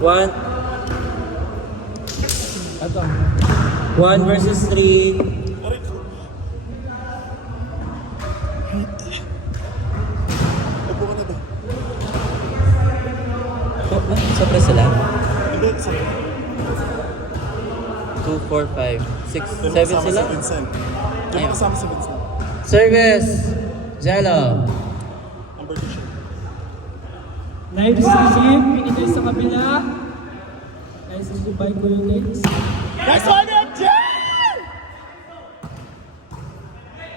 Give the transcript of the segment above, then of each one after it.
One. 1 versus 3. Upo ka na ba? Sobra sila? Hindi, isa. 2, 4, 5, 6, 7 kasama sila? Si Vincent. Di Ayun. ba kasama si Vincent? Service! Jello! Number 2 siya. Nice receive, pinigay sa kabila. Nice receive by Kuya Gates. Nice one, MJ!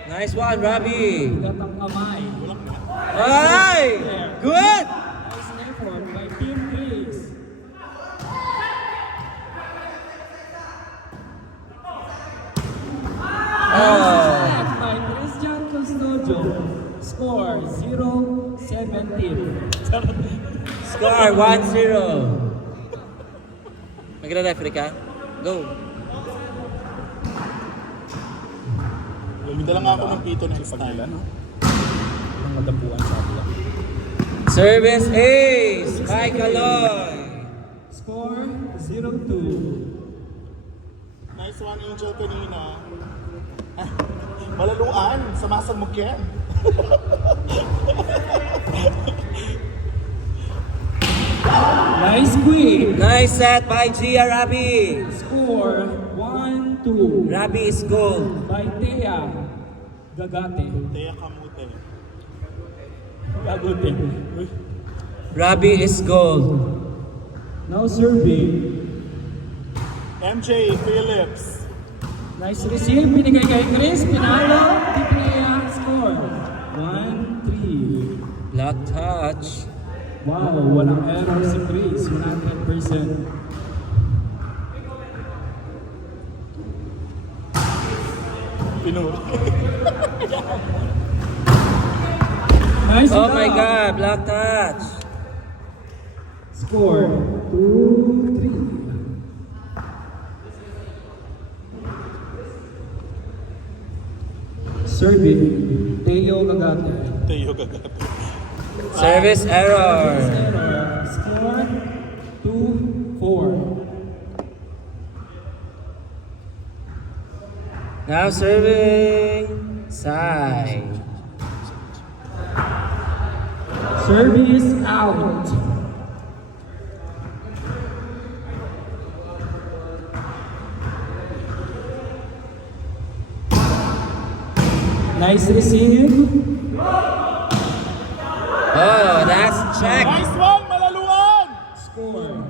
Nice one, Robbie! Gatang kamay. Ay! Good! Nice effort by Team Grace. Oh! Set by Christian Custodio. Score 0-17. Score 1-0. Magre-referee ka? Go! Lumida lang ako ng pito ng style. Ang madapuan sa atin. Service ace! By Kaloy! Score 0-2. Nice one, Angel, kanina. Malaluan, samasan mo, Ken. Nice quick. Nice set by Gia Rabi! Score 1-2. Rabi is gold. By Thea Gagate. Teya Kamute. Gagute. Rabi is gold. Now serving. MJ Phillips. Nice receive. Pinigay kay Chris. Pinalo. Thea score. 1-3. Block touch. Wow, walang error si Chris. 100%. Pinuri. Nice Oh job. my God, block touch. Score 2-3. Serving. Teo Gagate. Teyo Gagate. Service error. Error. Score 2-4. Now serving side. Service out. Nice receive. Oh, that's check. Nice one, Malaluan! Score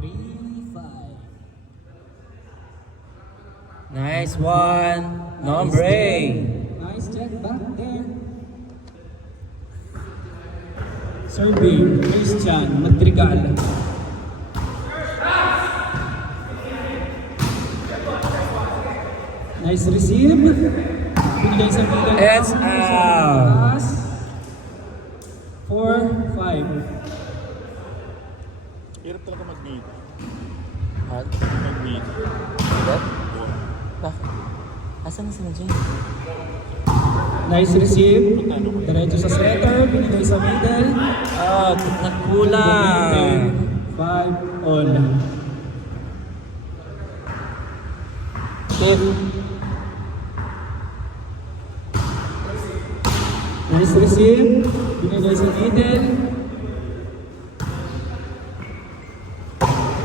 3-5. Nice one. Nombre. Nice check back there. Serving Christian Madrigal. Nice receive. Pinigay sa middle. It's out. 4-5. Hirap talaga mag-beat. What? Mag-beat. Bakit? Asan na sila dyan? Nice receive. Diretso sa center. Pinigay sa middle. Oh, nagkulang. 5 all. Shit. Nice receive. Pinigay sa middle.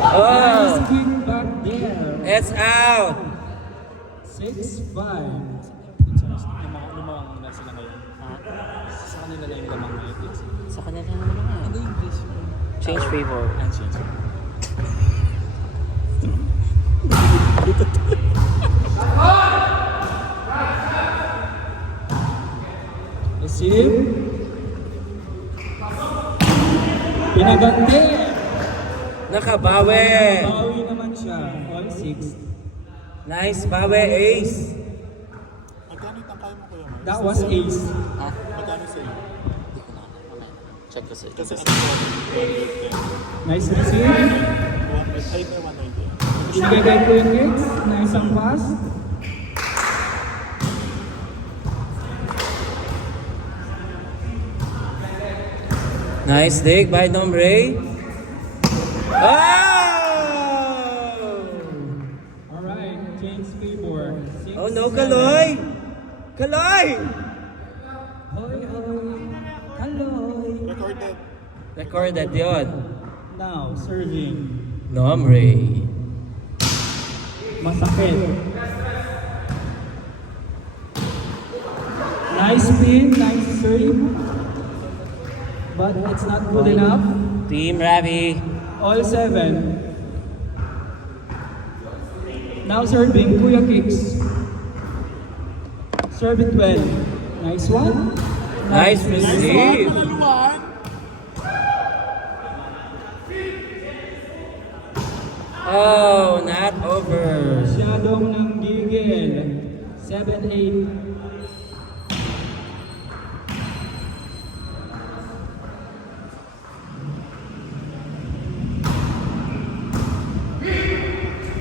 Oh, Nice kick back there. it's out. 6-5. Lumang na sila ngayon. Sa kanila lang yung lamang ngayon. Sa kanila naman nga. Hindi, English. Change favor. And change. Receive. Pinaganti. Nakabawi. Bawi naman siya. All 6. Nice bawi, ace. Magkano yung tangkay mo, Kuya Mars? That was ace. Ha? Magkano sa'yo? Hindi ko na. Mamaya. Check ko sa'yo. Kasi ano, 110. Nice receive. Ay, may 190. Ibigay kay Kuya Gates na isang pass. Nice dig by Nombre. Ah! Kaloy! Kaloy! Hoy, hoy. Kaloy. Recorded. Recorded yun. Now, serving. Nomre. Masakit. Nice spin, nice serve. But it's not good enough. Team Ravi. All 7. Now serving, Kuya Kicks. Serve it well. Nice one. Nice receive. Palaluan. Oh, not over. Masyadong ng gigil. 7-8.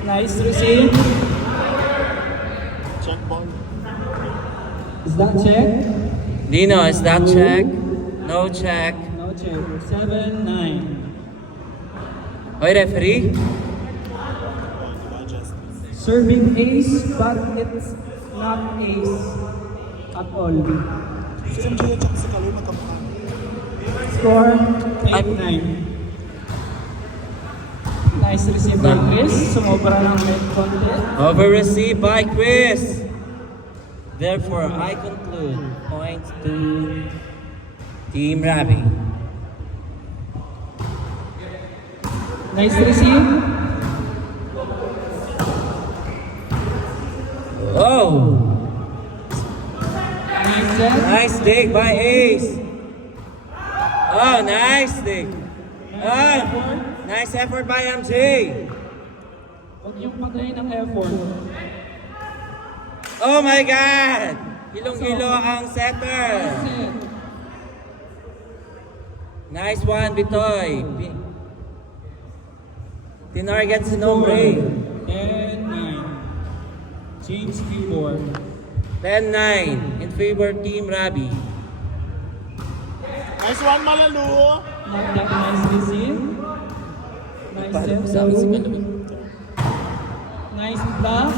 Nice receive. Check ball. Is that check? Dino, is that check? No check. No check. 7-9. Hoy, referee. Serving ace, but it's not ace at all. Si MJ at saka si Kaloy magkamukha. Score 8-9. Nice receive by Chris. Sumobra ng head konti. Over receive by Chris. Therefore, I conclude points to Team Ravi. Nice receive. Oh, Nice set. nice dig by Ace. Oh, nice dig. Oh, nice effort by MJ. Huwag yung patayin ng effort. Oh my God! Hilong-hilo ang setter. Set. Nice one, Bitoy. Tinarget si Nombre. 10-9. Change keyboard. 10-9 in favor Team Ravi. Nice one, Malalu. Not that nice receive. Nice set. Sa akin si Kaloy. Nice block,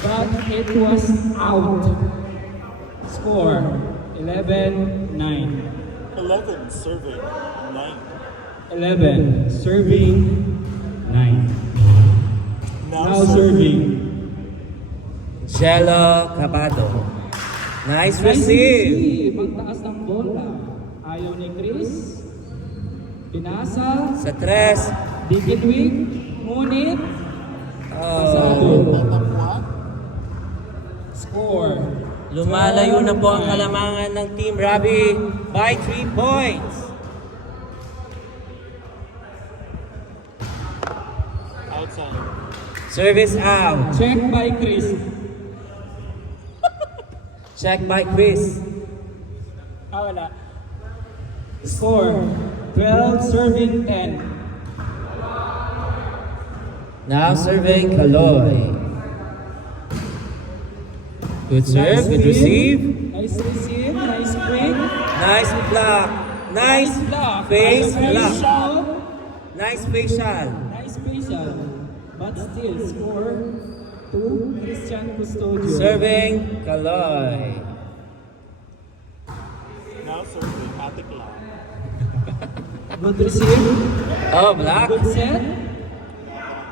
but it was out. Score 11-9. 11 serving. 9. 11 serving 9. Now serving. Jello Cabado. Nice receive. Ang taas ng bola. Ayaw ni Chris. Pinasa. Sa tres. Dikitwig. Ngunit. Oh, Tatakwa. Score. lumalayo na po ang kalamangan ng Team Ravi by 3 points. Outside. Service out. Check by Chris. Check by Chris. Wala. Score 12 serving 10. Now serving Kaloy. Good serve, good receive. Nice receive, nice quick. Nice block. Nice face block. Shot. Nice facial. Nice facial. But still, score 2, Christian Custodio. Serving Kaloy. Now serving Ate Cloud. Good receive. Oh, block. Good set.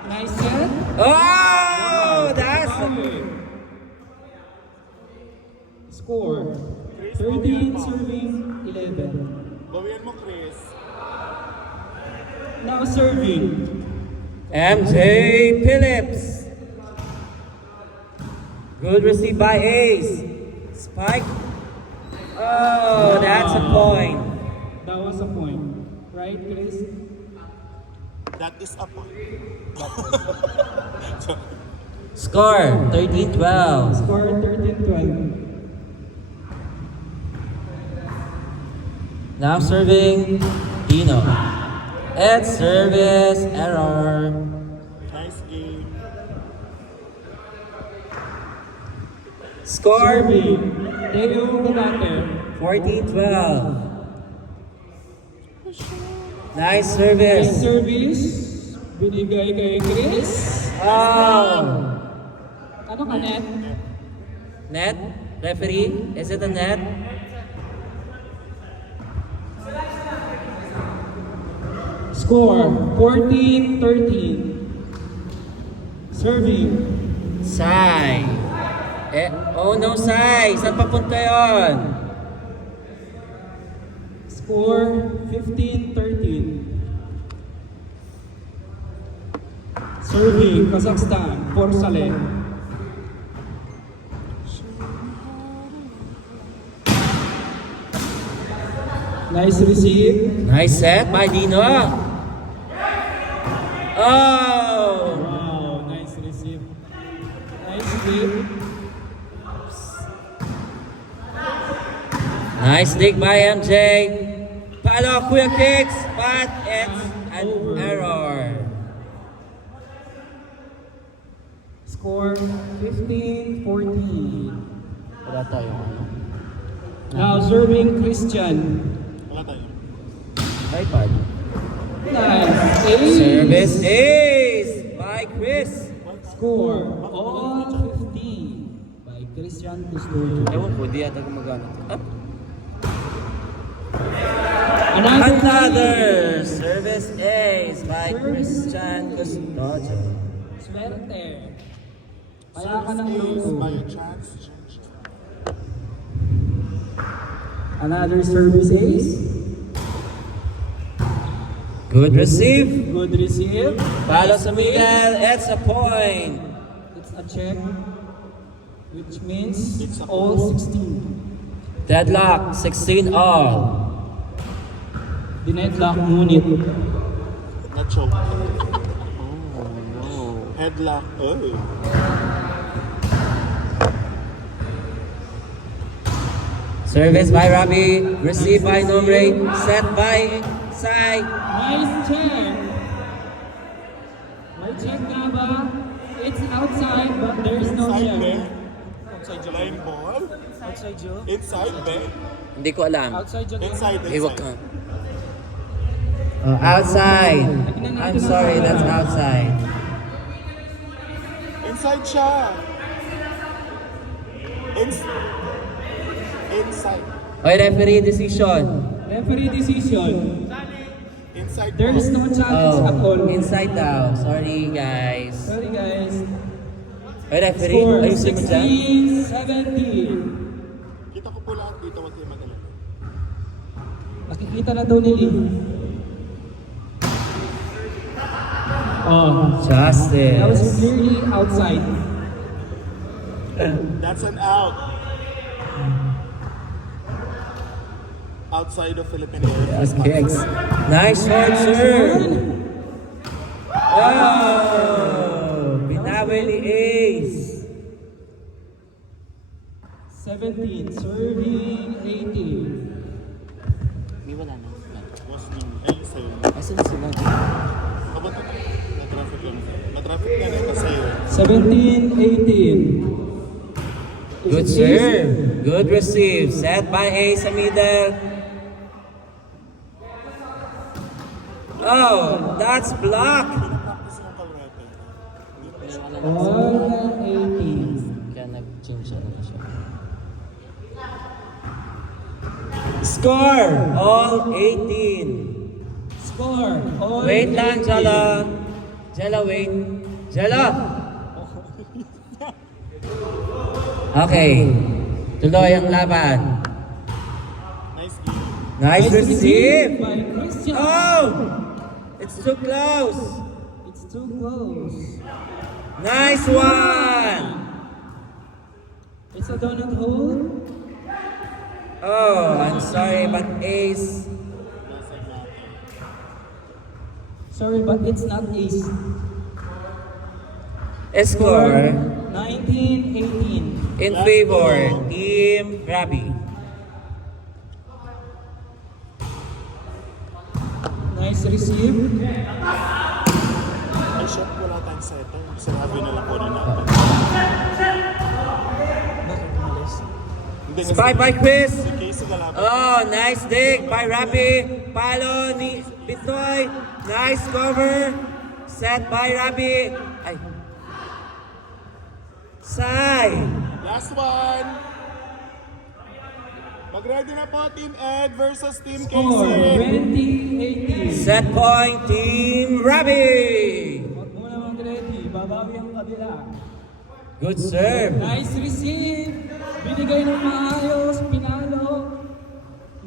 Nice set. Oh, that's Score 13 serving 11. Gawin mo, Chris. Now serving. MJ Phillips. Good receive by Ace. Spike. Oh, that's a point. That was a point. Right, Chris? That is a point. Score 13-12. Score 13-12. Now serving Dino. It's service error. Nice game. Score Serving. Teo the batter. 14-12. Nice Nice service. service. Binigay kay Chris. Oh. Ano ka, Net? Net? Referee? Is it a net? Score 14-13. Serving. Sai. Oh no, Sai. Saan papunta yon? Score 15-13. Serving Kazakhstan. Porcelain. Nice receive. Nice set by Dino. Oh! Wow, nice receive. Nice dig. Nice dig by MJ. Palo, quick kicks, but it's an error. Score 15-14. Wala tayong ano. Now serving Christian. Wala tayo. iPad. Nice. Ace. Service ace by Chris. Score all 15 by Christian Custodio. Ewan ko, di yata gumagana. Up. Another service ace by Christian Custodio. Swerte. Kaya ka ng Ace logo. by a chance. Another service ace. Good receive. Good receive. Palo sa middle, it's a point. It's a check. Which means It's a all 16. Deadlock, 16 all. Dinedlock ngunit. Na-choke. Oh, no. Headlock. Oh. Service by Robbie, received by Nomre, set by Sai. Nice check. May check nga ba? It's outside but there's no Inside check. there. Line ball. Outside Joe. Inside there. Hindi ko alam. Outside Joe. Inside. Iwak ka. Inside. Outside. I'm sorry, that's outside. Inside siya. Inside. Okay, referee decision. Referee decision. Inside. There is no challenge at all. Oh, inside daw. Sorry, guys. Sorry guys. Okay, referee, Score ayusin mo dyan. 16-17. Kita ko po lahat dito. Huwag kayo madala. Nakikita na daw ni Lee. Oh, that was Justice. clearly outside. That's an out. Outside of Philippine Air. That's kicks. Nice short serve. Oh, binawi ni Ace. 17, serving 18. May wala na. Was me. Ay, sa'yo. Asan sila? Abot ito. Na-traffic lang. Na-traffic na ito sa'yo. 17-18. Good serve. Good receive. Set by Ace sa middle. Oh, that's blocked. Practice yung kalrete. May wala na. All 18. Kaya nag-change siya na siya. Score. All 18. Score. All Wait lang, 18. Jala. Jala, wait. Jala. Okay. Tuloy ang laban. Nice game. Nice receive. by Christian. Oh! It's too close. It's too close. Nice one. It's a donut hole. Oh, I'm sorry, but Ace. Sorry, but it's not ace. Score 19-18. in favor Team Rabi. Nice receive. Ay, shot wala tayong setting. Sinabi na lang ko na natin. Hindi kasi Spy by Chris. si Casey Galapag. Oh, nice dig by Rabi. Palo ni Pitoy. Nice cover. Set by Rabi. Ay. Sai. Last one. Mag-ready na po, Team Ed versus Team Score, Casey. 20-18. Set point, Team Robbie. Huwag mo naman ready, babawi ang kabila. Good serve. Nice receive. Binigay ng maayos, pinalo.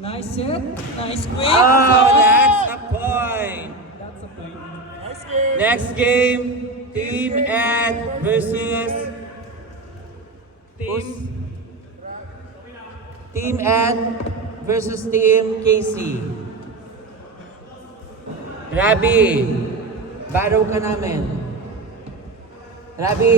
Nice set, nice quick. Oh, that's a point. That's a point. Nice game. Next game, Team Ed versus Team Ed versus Team Casey. Rabi, baro ka namin. Rabi,